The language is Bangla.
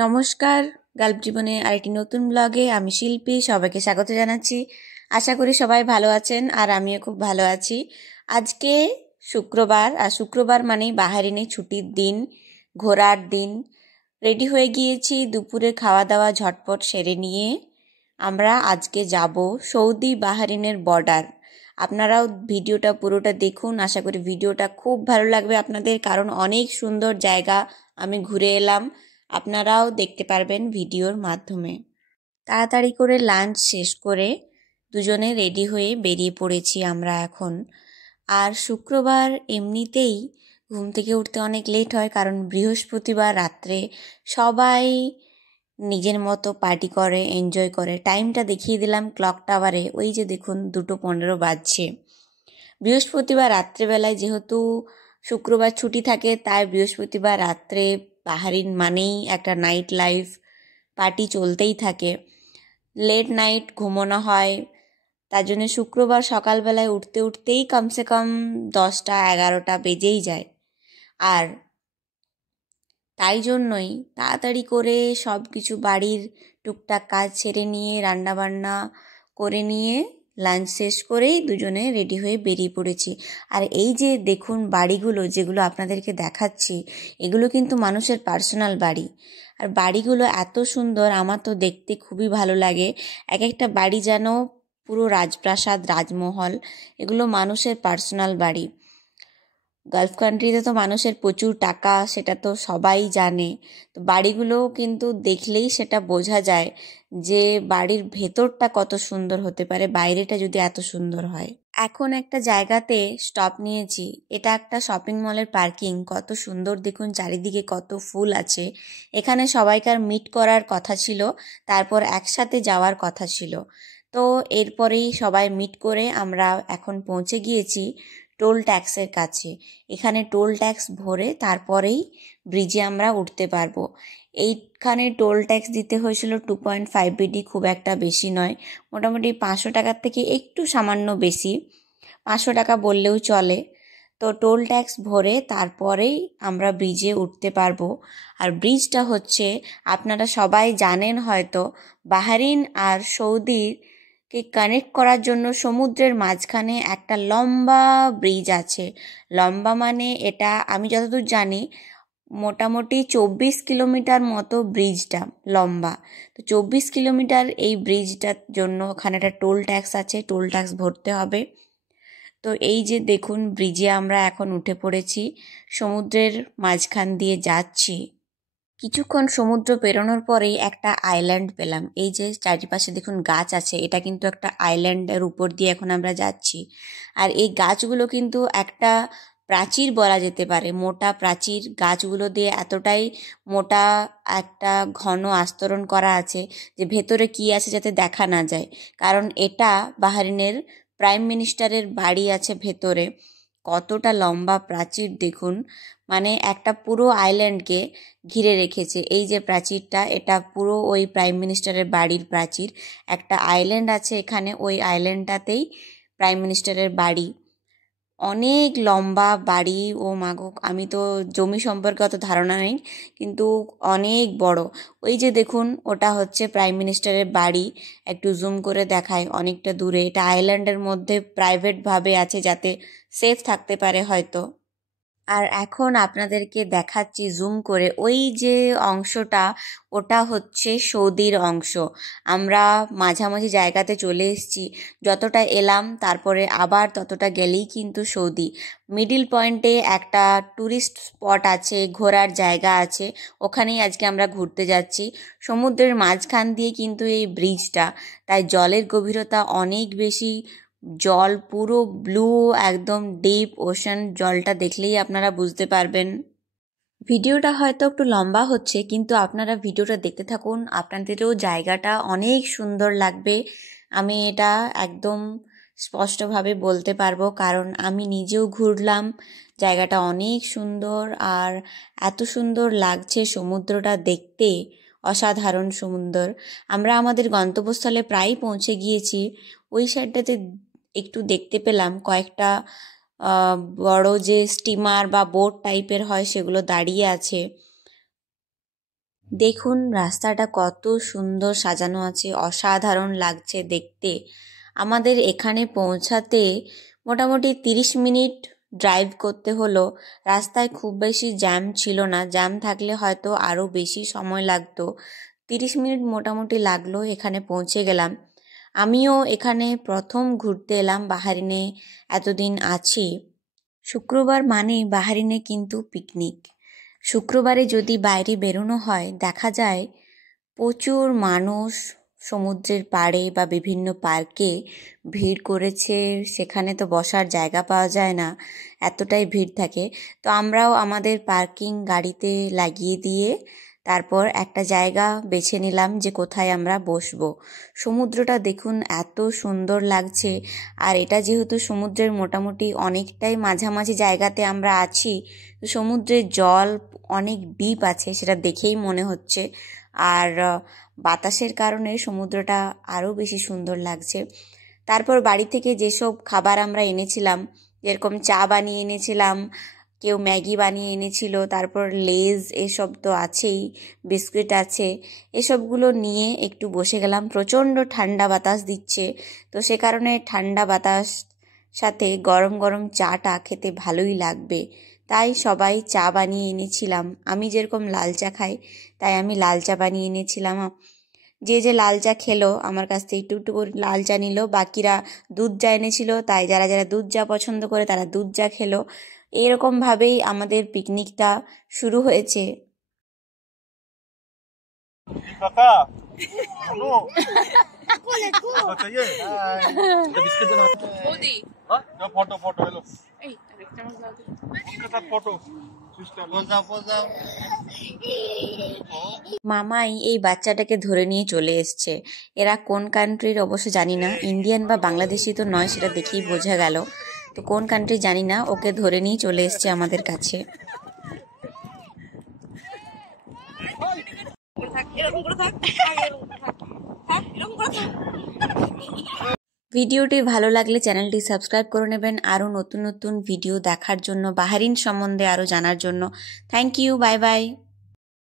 নমস্কার, গল্প জীবনে আরেকটি নতুন ব্লগে আমি শিল্পী সবাইকে স্বাগত জানাচ্ছি। আশা করি সবাই ভালো আছেন আর আমিও খুব ভালো আছি। আজকে শুক্রবার, আর শুক্রবার মানেই বাহারিনে ছুটির দিন, ঘোরার দিন। রেডি হয়ে গিয়েছি, দুপুরে খাওয়া দাওয়া ঝটপট সেরে নিয়ে আমরা আজকে যাব সৌদি বাহারিনের বর্ডার। আপনারাও ভিডিওটা পুরোটা দেখুন, আশা করি ভিডিওটা খুব ভালো লাগবে আপনাদের, কারণ অনেক সুন্দর জায়গা আমি ঘুরে এলাম, আপনারাও দেখতে পারবেন ভিডিওর মাধ্যমে। তাড়াতাড়ি করে লাঞ্চ শেষ করে দুজনে রেডি হয়ে বেরিয়ে পড়েছি আমরা এখন। আর শুক্রবার এমনিতেই ঘুম থেকে উঠতে অনেক লেট হয়, কারণ বৃহস্পতিবার রাত্রে সবাই নিজের মতো পার্টি করে, এনজয় করে। টাইমটা দেখিয়ে দিলাম ক্লক টাওয়ারে, ওই যে দেখুন 2:15 বাজছে। বৃহস্পতিবার রাত্রেবেলায়, যেহেতু শুক্রবার ছুটি থাকে, তাই বৃহস্পতিবার রাত্রে বাহারিন মানেই একটা নাইট লাইফ, পার্টি চলতেই থাকে, লেট নাইট ঘুমোনো হয়। তার জন্য শুক্রবার সকালবেলায় উঠতে উঠতেই কমসে কম 10টা-11টা বেজেই যায়। আর তাই জন্যই তাড়াতাড়ি করে সব কিছু বাড়ির টুকটাক কাজ ছেড়ে নিয়ে, রান্নাবান্না করে নিয়ে, লাঞ্চ শেষ করেই দুজনে রেডি হয়ে বেরিয়ে পড়েছি। আর এই যে দেখুন বাড়িগুলো যেগুলো আপনাদেরকে দেখাচ্ছি, এগুলো কিন্তু মানুষের পার্সোনাল বাড়ি। আর বাড়িগুলো এত সুন্দর, আমার তো দেখতে খুবই ভালো লাগে। এক একটা বাড়ি যেন পুরো রাজপ্রাসাদ, রাজমহল। এগুলো মানুষের পার্সোনাল বাড়ি। গালফ কান্ট্রিতে তো মানুষের প্রচুর টাকা, সেটা তো সবাই জানে। তো বাড়িগুলোও কিন্তু দেখলেই সেটা বোঝা যায় যে বাড়ির ভেতরটা কত সুন্দর হতে পারে, বাইরেটা যদি এত সুন্দর হয়। এখন একটা জায়গাতে স্টপ নিয়েছি, এটা একটা শপিং মলের পার্কিং। কত সুন্দর দেখুন, চারিদিকে কত ফুল আছে। এখানে সবাইকার মিট করার কথা ছিল, তারপর একসাথে যাওয়ার কথা ছিল। তো এরপরেই সবাই মিট করে আমরা এখন পৌঁছে গিয়েছি টোল ট্যাক্সের কাছে। এখানে টোল ট্যাক্স ভরে তারপরেই ব্রিজে আমরা উঠতে পারবো। এইখানে টোল ট্যাক্স দিতে হয়েছিল 2.5 বিডি, খুব একটা বেশি নয়, মোটামুটি 500 টাকার থেকে একটু সামান্য বেশি, 500 টাকা বললেও চলে। তো টোল ট্যাক্স ভরে তারপরেই আমরা ব্রিজে উঠতে পারবো। আর ব্রিজটা হচ্ছে, আপনারা সবাই জানেন হয়তো, বাহারিন আর সৌদির কে কানেক্ট করার জন্য সমুদ্রের মাঝখানে একটা লম্বা ব্রিজ আছে। লম্বা মানে এটা আমি যতদূর জানি মোটামুটি 24 কিলোমিটার মতো ব্রিজটা লম্বা। তো 24 কিলোমিটার এই ব্রিজটার জন্য ওখানে একটা টোল ট্যাক্স আছে, টোল ট্যাক্স ভরতে হবে। তো এই যে দেখুন ব্রিজে আমরা এখন উঠে পড়েছি, সমুদ্রের মাঝখান দিয়ে যাচ্ছি। কিছুক্ষণ সমুদ্র পেরোনোর পরেই একটা আইল্যান্ড পেলাম। এই যে চারিপাশে দেখুন গাছ আছে, এটা কিন্তু একটা আইল্যান্ডের উপর দিয়ে এখন আমরা যাচ্ছি। আর এই গাছগুলো কিন্তু একটা প্রাচীর বলা যেতে পারে, মোটা প্রাচীর। গাছগুলো দিয়ে এতটাই মোটা একটা ঘন আস্তরণ করা আছে যে ভেতরে কি আছে যাতে দেখা না যায়, কারণ এটা বাহারিনের প্রাইম মিনিস্টারের বাড়ি আছে ভেতরে। কতটা লম্বা প্রাচীর দেখুন, মানে একটা পুরো আইল্যান্ডকে ঘিরে রেখেছে। এই যে প্রাচীরটা, এটা পুরো ওই প্রাইম মিনিস্টারের বাড়ির প্রাচীর। একটা আইল্যান্ড আছে এখানে, ওই আইল্যান্ডটাতেই প্রাইম মিনিস্টারের বাড়ি। অনেক লম্বা বাড়ি। ও মাগো, আমি তো জমি সম্পর্কে অত ধারণা নেই, কিন্তু অনেক বড়। ওই যে দেখুন ওটা হচ্ছে প্রাইম মিনিস্টারের বাড়ি, একটু জুম করে দেখায়, অনেকটা দূরে। এটা আইল্যান্ডের মধ্যে প্রাইভেটভাবে আছে যাতে সেফ থাকতে পারে হয়তো। আর এখন আপনাদেরকে দেখাচ্ছি জুম করে, ওই যে অংশটা, ওটা হচ্ছে সৌদির অংশ। আমরা মাঝামাঝি জায়গাতে চলে এসেছি, যতটা এলাম তারপরে আবার ততটা গেলেই কিন্তু সৌদি। মিডিল পয়েন্টে একটা ট্যুরিস্ট স্পট আছে, ঘোরার জায়গা আছে, ওখানেই আজকে আমরা ঘুরতে যাচ্ছি। সমুদ্রের মাঝখান দিয়ে কিন্তু এই ব্রিজটা, তাই জলের গভীরতা অনেক বেশি। জল পুরো ব্লু, একদম ডিপ ওশান। জলটা দেখলেই আপনারা বুঝতে পারবেন। ভিডিওটা হয়তো একটু লম্বা হচ্ছে, কিন্তু আপনারা ভিডিওটা দেখতে থাকুন, আপনাদেরও জায়গাটা অনেক সুন্দর লাগবে। আমি এটা একদম স্পষ্টভাবে বলতে পারবো, কারণ আমি নিজেও ঘুরলাম। জায়গাটা অনেক সুন্দর, আর এত সুন্দর লাগছে সমুদ্রটা দেখতে, অসাধারণ সুন্দর। আমরা আমাদের গন্তব্যস্থলে প্রায় পৌঁছে গিয়েছি। ওই সাইডটাতে একটু দেখতে পেলাম কয়েকটা বড় যে স্টিমার বা বোট টাইপের হয়, সেগুলো দাঁড়িয়ে আছে। দেখুন রাস্তাটা কত সুন্দর সাজানো আছে, অসাধারণ লাগছে দেখতে। আমাদের এখানে পৌঁছাতে মোটামুটি 30 মিনিট ড্রাইভ করতে হলো। রাস্তায় খুব বেশি জ্যাম ছিল না, জ্যাম থাকলে হয়তো আরও বেশি সময় লাগতো। 30 মিনিট মোটামুটি লাগলো, এখানে পৌঁছে গেলাম। আমিও এখানে প্রথম ঘুরতে এলাম, বাহারিনে এতদিন আছি। শুক্রবার মানে বাহারিনে কিন্তু পিকনিক। শুক্রবারে যদি বাইরে বেরোনো হয় দেখা যায় প্রচুর মানুষ সমুদ্রের পাড়ে বা বিভিন্ন পার্কে ভিড় করেছে। সেখানে তো বসার জায়গা পাওয়া যায় না, এতটাই ভিড় থাকে। তো আমরাও আমাদের পার্কিং গাড়িতে লাগিয়ে দিয়ে তারপর একটা জায়গা বেছে নিলাম যে কোথায় আমরা বসবো। সমুদ্রটা দেখুন এত সুন্দর লাগছে। আর এটা যেহেতু সমুদ্রের মোটামুটি অনেকটাই মাঝামাঝি জায়গাতে আমরা আছি, তো সমুদ্রের জল অনেক ডিপ আছে সেটা দেখেই মনে হচ্ছে। আর বাতাসের কারণে সমুদ্রটা আরও বেশি সুন্দর লাগছে। তারপর বাড়ি থেকে যেসব খাবার আমরা এনেছিলাম, যেরকম চা বানিয়ে এনেছিলাম, কেউ ম্যাগি বানিয়ে এনেছিল, তারপর লেজ এসব তো আছেই, বিস্কুট আছে, এসবগুলো নিয়ে একটু বসে গেলাম। প্রচণ্ড ঠান্ডা বাতাস দিচ্ছে, তো সে কারণে ঠান্ডা বাতাস সাথে গরম গরম চাটা খেতে ভালোই লাগবে, তাই সবাই চা বানিয়ে এনেছিলাম। আমি যেরকম লাল চা খাই তাই আমি লাল চা বানিয়ে এনেছিলাম। যে যে লাল চা খেলো আমার কাছ থেকে একটু একটু করে লাল চা নিল, বাকিরা দুধ চা এনেছিল, তাই যারা যারা দুধ চা পছন্দ করে তারা দুধ চা খেলো। এরকমভাবেই আমাদের পিকনিকটা শুরু হয়েছে। মামাই এই বাচ্চাটাকে ধরে নিয়ে চলে এসছে। এরা কোন কান্ট্রির অবশ্য জানি না, ইন্ডিয়ান বা বাংলাদেশি তো নয়, সেটা দেখেই বোঝা গেল। তো কোন কান্ট্রি জানি না, ওকে ধরে নিয়ে চলে এসছে আমাদের কাছে। ভিডিওটি ভালো লাগলে চ্যানেলটি সাবস্ক্রাইব করে নেবেন আরও নতুন নতুন ভিডিও দেখার জন্য, বাহরিন সম্বন্ধে আরও জানার জন্য। Thank you, bye by.